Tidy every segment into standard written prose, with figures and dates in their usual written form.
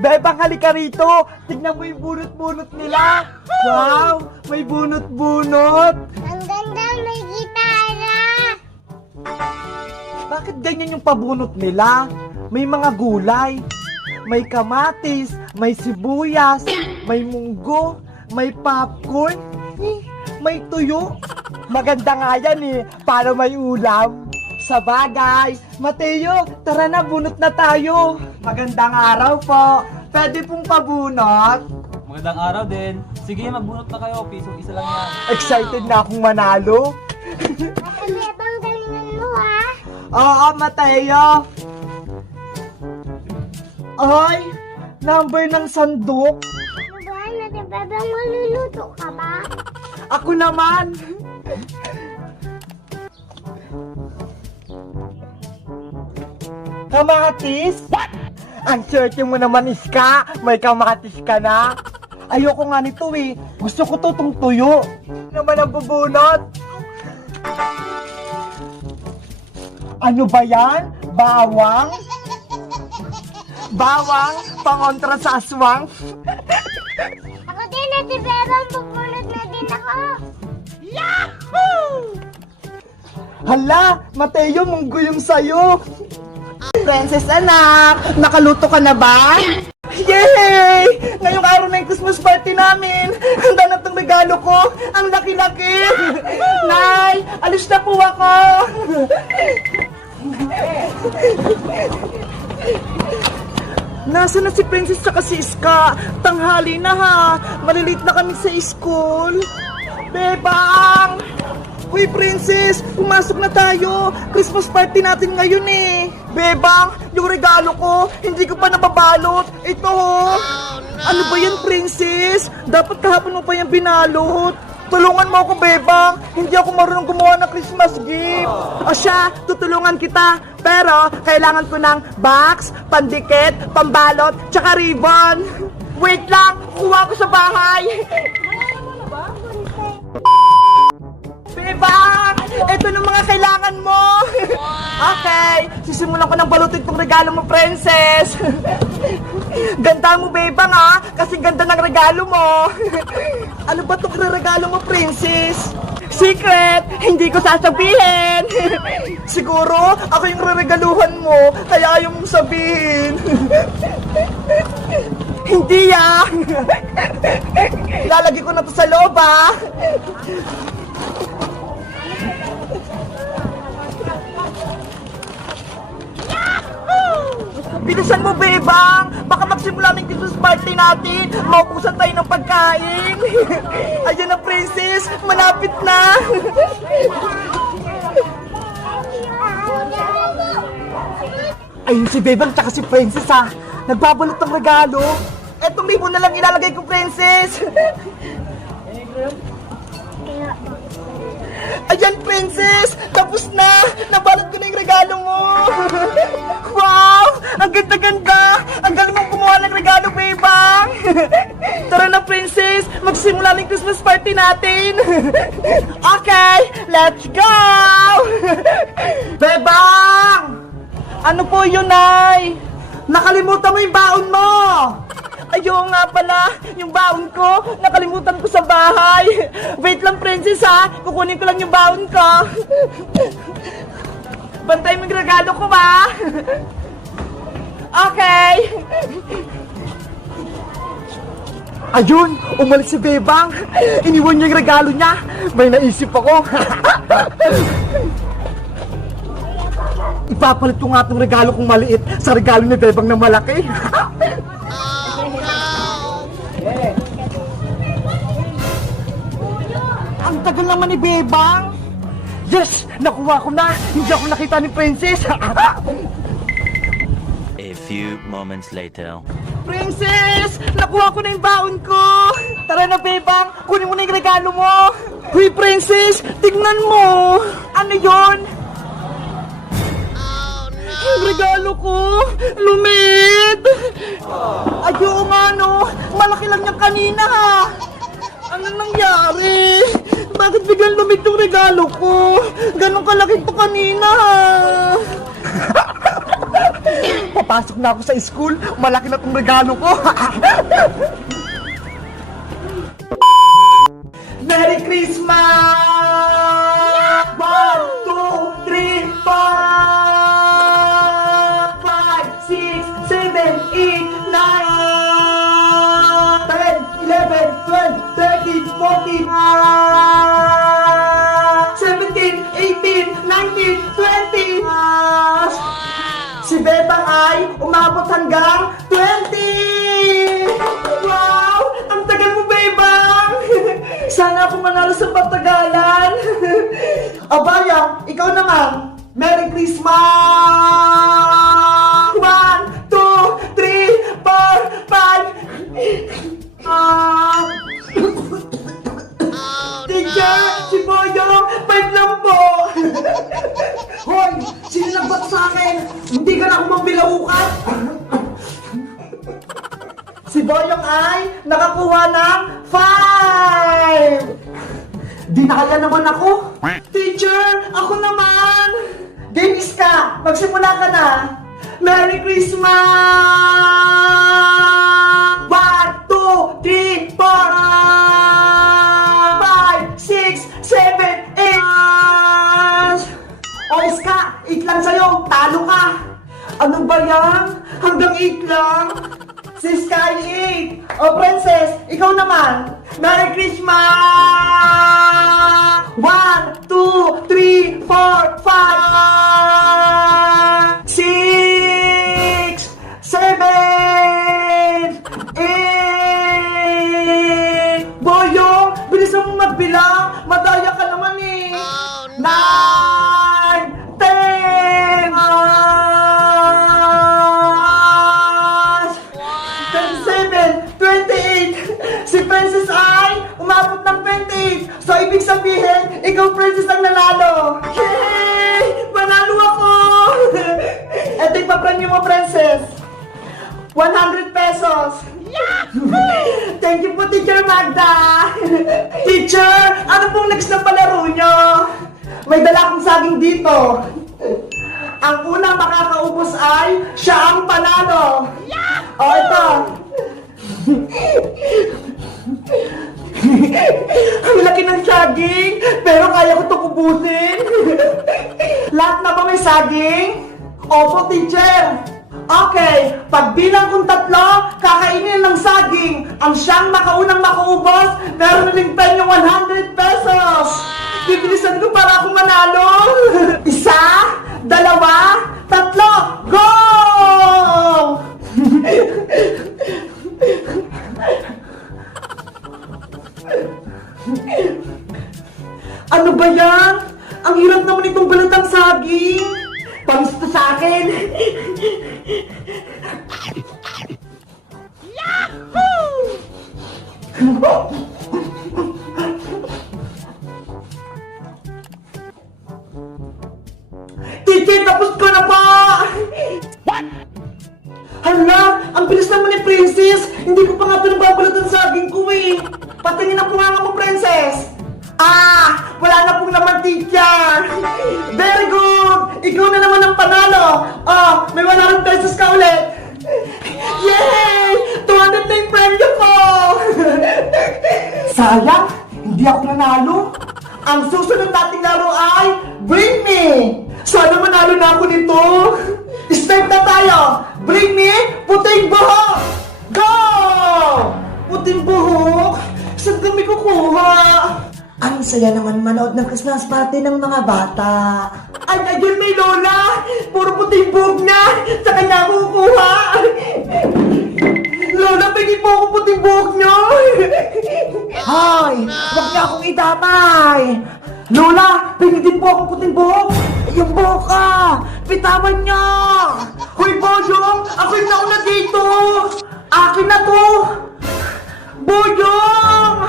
Bebang, halika rito. Tignan mo yung bunot-bunot nila. Wow, may bunot-bunot. Ang ganda, may gitara. Bakit ganyan yung pabunot nila? May mga gulay. May kamatis, may sibuyas, may munggo, may popcorn, may tuyo. Maganda nga yan eh, para may ulam. Sa bagay, Mateo, tara na, bunot na tayo. Magandang araw po. Pwede pong pabunot. Magandang araw din. Sige, magbunot na kayo. Pisong isa lang yan. Excited na akong manalo. Ate Bebang, galingan mo ha. Oo, Mateo. Ay, number ng sandok. Ano ba, Ate Bebang, maluluto ka ba? Ako naman. Kamatis? What? Ang swerte mo naman, Iska. May kamatis ka na. Ayoko nga nito eh. Gusto ko to tong tuyo. Naman ang bubunot. Ano ba yan? Bawang? Bawang? Pangontra sa aswang? Ako din, Ate Bebang, pupunod na din ako. Hala, Mateo, munggo yung sayo. Princess anak, nakaluto ka na ba? Yay! Ngayong araw na yung Christmas party namin. Handa na itong regalo ko. Ang laki-laki. Nay, alis na po ako. Nasaan na si Princess saka si Iska? Tanghali na ha. Malilate na kami sa school. Bebang! Uy, Princess! Pumasok na tayo! Christmas party natin ngayon eh! Bebang! Yung regalo ko, hindi ko pa nababalot! Ito! Oh, no. Ano ba yan, Princess? Dapat kahapon mo pa yan binalot! Tulungan mo ako, Bebang! Hindi ako marunong gumawa ng Christmas gift! O siya, tutulungan kita! Pero, kailangan ko ng box, pandikit, pambalot, tsaka ribbon! Wait lang! Kuha ko sa bahay! Bebang! Ito na mga kailangan mo! Okay, sisimulan ko ng balutin tong regalo mo, Princess! Ganda mo, Bebang, ha? Kasi ganda ng regalo mo! Ano ba itong regalo mo, Princess? Secret! Hindi ko sasabihin! Siguro, ako yung reregaluhan mo, kaya ayaw mong sabihin! Hindi, ah! Lalagay ko na to sa loob, ah! Bilisan mo, Bebang! Baka magsimula ng Christmas party natin! Maubusan tayo ng pagkain! Ayan na, Princess! Malapit na! Ayun si Bebang tsaka si Princess, ha! Nagbabalot ng regalo! Etong ribbon na lang ilalagay ko, Princess! Ayan, Princess! Tapos na! Nabalot ko na yung regalo mo! Wow! Ang ganda-ganda! Ang galing mong gumawa ng regalo, Bebang! Tara na, Princess! Magsimula ng Christmas party natin! Okay! Let's go! Bebang! Ano po yun, Nay? Nakalimutan mo yung baon mo! Ayaw nga pala, yung baon ko, nakalimutan ko sa bahay. Wait lang, Princess, ha? Kukunin ko lang yung baon ko. Bantay mo yung regalo ko, ba? Okay. Ayun, umalis si Bebang. Iniwan niya yung regalo niya. May naisip ako. Ipapalit ko nga itong regalo kong maliit sa regalo ni Bebang na malaki. Ang tagal naman ni Bebang. Yes! Nakuha ko na! Hindi ako nakita ni Princess! A few moments later. Princess! Nakuha ko na yung baon ko! Tara na, Bebang! Kunin mo na yung regalo mo! Huy, Princess! Tignan mo! Ano yon? Oh, no! Yung regalo ko! Lumit! Ayaw nga, no! Malaki lang yung kanina, ha! Ano nangyari? Bakit biglang lumit yung regalo ko? Ganon kalaki to kanina, ha? Papasok na ako sa school. Malaki na tong regalo ko. Merry Christmas! 1, 2, 3, 4, 5, 6, 7, 8, 9, 10, 11, 12, 13, 14, 17, 18, 19, 20. Si Bebang ay umabot hanggang 20! Wow! Ang tagal mo, Bebang! Sana ako manalo sa patagalan. Abaya, ikaw naman. Merry Christmas! 1, 2, 3, 4, 5. Teacher, si Boyong, 5 lang po. Hoy, sino nagbat sa akin? Hindi ka na ako mabilaukat. Si Boyong ay nakakuha ng 5! Di na kaya naman ako? Teacher, ako naman! James ka, magsimula ka na! Merry Christmas! 1, 2, 3, 4, 5, 6, 7, 8! Oyes ka, 8 lang sa'yo, talo ka! Ano ba yan? Hanggang 8 lang? Si Sky 8! O Princess, ikaw naman! Merry Christmas! 1, 2, 3, 4, 5, 6, 7, 8! Boyong, bilisan mo magbilang! Madaya ka naman eh! 9, 10! 28! Si Princess ay umabot ng 28! So, ibig sabihin, ikaw, Princess, ang nanalo! Yay! Manalo ako! Eto yung papremyo mo, Princess! 100 pesos! Thank you po, Teacher Magda! Teacher, ano pong next na palaro nyo? May dala akong saging dito! Ang unang makakaubos ay siya ang panalo! O, ito! Ang laki ng saging, pero kaya ko itong ubusin. Lahat na ba may saging? Opo, teacher. Okay, pagbilang kong 3, kakainin ng saging. Ang siyang makaunang makaubos, meron na rin yung 100 pesos. Bibilisan ko para ako manalo. 1, 2, 3, go! Ano ba yan? Ang hirap naman itong balatang saging. Pamis to sa akin. Teacher, tapos ko na po! What? Hala, ang bilis naman ni Princess. Hindi ko pa nga ito nababalatan sa saging ko eh. Patingin ang punganga mo, Princess. Ah, wala na pong naman, teacher. Very good. Ikaw na naman ang panalo. Oh, may 100 pesos ka ulit. Yay! 200 na yung premyo ko. Sayang, hindi ako nanalo. Ang susunod nating laro ay Bring Me. Sana manalo na ako nito. Start na tayo. Bring me puting buhok. Go! Puting buhok? Saan kami kukuha? Ang saya naman manood ng Christmas party ng mga bata. Ay, ayun may lola! Puro puting buhok na! Sa kanya ako kukuha! Lola, pwede po ako puting buhok nyo! Hoy! Huwag niya akong idamay! Lola, pwede din po akong puting buhok! Yung buhok ka! Pitawan niya! Hoy, Boyong! Ako yung nauna dito! Akin na to! Boyong!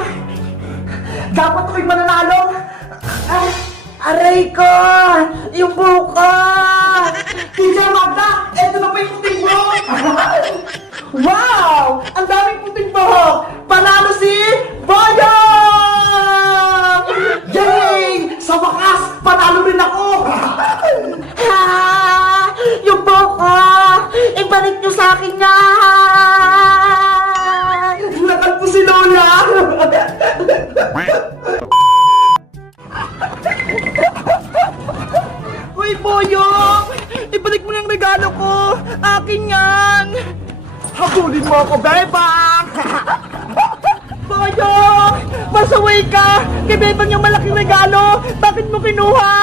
Dapat ako'y mananalo! Aray ko! Yung buhok ko! Teacher Magda! Eto na pa yung puting buhok! Wow! Ang daming puting buhok! Panalo si Boyong! Yay! Sa wakas, panalo rin ako! Yung buhok ko! Iba Kunin mo ako, Bebang! Boyong! Masaway ka! Kay Bebang yung malaking regalo! Bakit mo kinuha?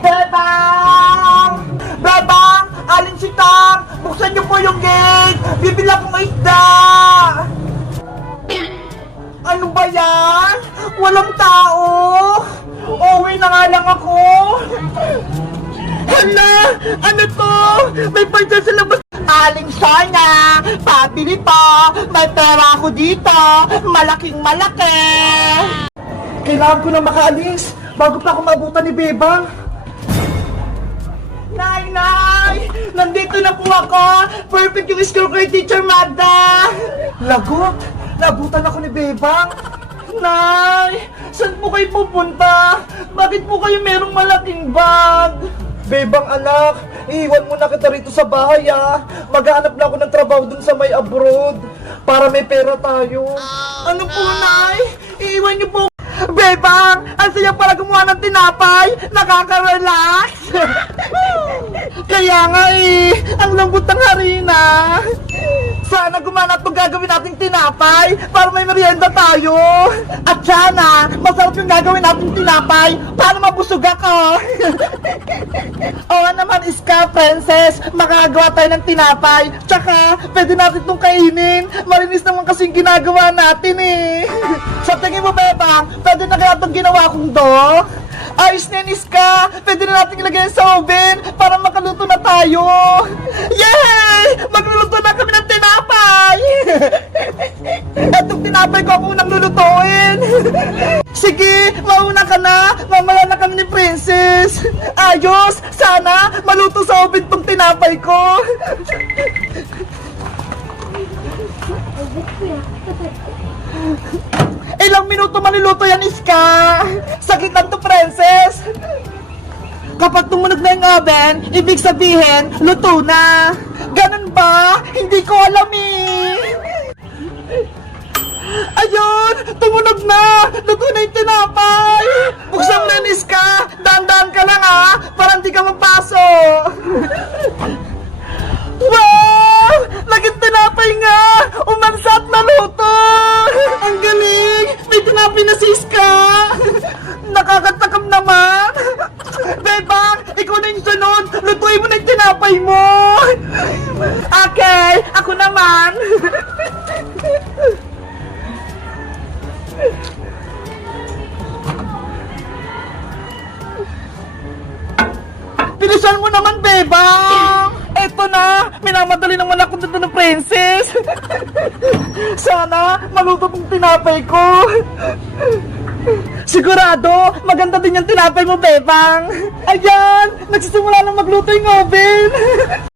Bebang! Bebang! Alin si Tang! Buksan niyo po yung gate! Bibili akong isda! Ano ba yan? Walang tao! Uwi na nga lang ako! Hala! Ano to? May pagka sa labas! Aling sana! Pabili pa! May pera ako dito! Malaking malaki! Kailangan ko na makaalis bago pa ako mabutan ni Bebang. Nay! Nay! Nandito na po ako! Perfect yung score ko kay Teacher Magda! Lagot! Nabutan ako ni Bebang! Nay! Saan po kayo pupunta? Bakit po kayo merong malaking bag? Bebang anak, iiwan mo na kita rito sa bahay ah. Maghahanap na ako ng trabaho dun sa may abroad para may pera tayo. Ano po, Nay? Iiwan niyo po. Bebang, ang saya pala gumawa ng tinapay. Nakaka-relax. Kaya nga eh, ang lambot ng harina. Sana gumana itong gagawin nating tinapay para may merienda tayo. At sana, masarap yung gagawin nating tinapay para mabusog ako. Oo naman, Iska, Princess, makagawa tayo ng tinapay. Tsaka, pwede natin itong kainin. Malinis naman kasing ginagawa natin eh. Sa tingin mo, Bebang, pwede na kaya itong ginawa kong dog? Ayos na yan, Iska! Pwede na natin ilagay sa oven para makaluto na tayo! Yay! Magluluto na kami ng tinapay! Etong tinapay ko ako unang lulutuin! Sige, mauna ka na! Mamaya na kami ni Princess! Ayos! Sana maluto sa oven tong tinapay ko! Ilang minuto maluluto yan, Iska! Sakit lang to, Princess! Kapag tumunog na yung oven, ibig sabihin, luto na! Ganun ba? Hindi ko alam eh! Ayun! Tumunog na! Luto na yung tinapay! Buksan mo na yun, Iska! Dahan-dahan ka lang ha! Para hindi ka mapasok! Wow! Naging tinapay nga! Umansa at naluto! Ang galing! May tinapay na si Iska! Nakakatakam naman! Bebang! Ikaw na yung sunod! Lutuin mo na yung tinapay mo! Okay! Ako naman! Bilisan mo naman, Bebang! Eto na! Minamadali naman ako dito ng Princess! Sana maluto tong tinapay ko! Sigurado, maganda din yung tinapay mo, Bebang! Ayan! Nagsisimula na magluto yung oven!